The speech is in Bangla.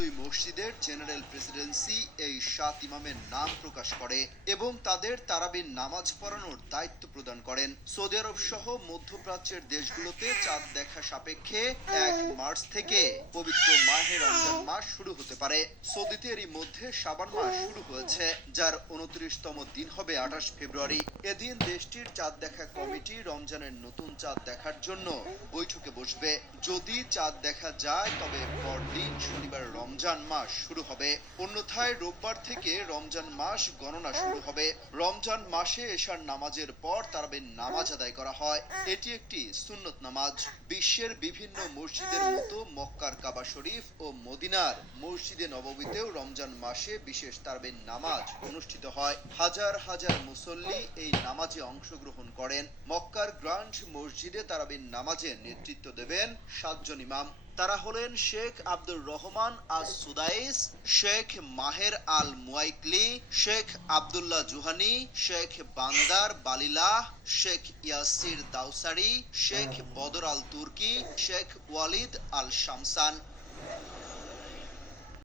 দুই মসজিদের জেনারেল প্রেসিডেন্সি এই 7 ইমামের নাম প্রকাশ করে এবং তাদের তারাবির নামাজ পড়ানোর দায়িত্ব প্রদান করেন। সৌদি আরব সহ মধ্যপ্রাচ্যের দেশগুলোতে চাঁদ দেখা সাপেক্ষে 1 মার্চ থেকে পবিত্র মাহে রমজান মাস শুরু হতে পারে। সৌদিতে এরই মধ্যে শাবান মাস শুরু হয়েছে, যার 29তম দিন হবে 28 ফেব্রুয়ারি। এদিন দেশটির চাঁদ দেখা কমিটি রমজানের নতুন চাঁদ দেখার জন্য বৈঠকে বসবে। যদি চাঁদ দেখা যায় তবে পরদিন শনিবার রমজান মাস শুরু হবে, অন্যথায় রোববার থেকে রমজান মাস গণনা শুরু হবে। রমজান মাসে এশার নামাজের পর তারাবির নামাজ আদায় করা হয়। এটি একটি সুন্নত নামাজ। বিশ্বের বিভিন্ন মসজিদের মতো মক্কার কাবা শরীফ ও মদিনার মসজিদে নববীতেও রমজান মাসে বিশেষ তারাবির নামাজ অনুষ্ঠিত হয়। হাজার হাজার মুসল্লি এই নামাজে অংশগ্রহণ করেন। মক্কার গ্র্যান্ড মসজিদে তারাবির নামাজে নেতৃত্ব দেবেন 7 জন ইমাম। তারা হলেন শেখ আব্দুর রহমান আস সুদাইস, শেখ মাহের আল মুয়াইকলি, শেখ আব্দুল্লাহ জুহানি, শেখ বান্দার বালিলাহ, শেখ ইয়াসির দাউসারি, শেখ বদর আল তুর্কি, শেখ ওয়ালিদ আল শামসান।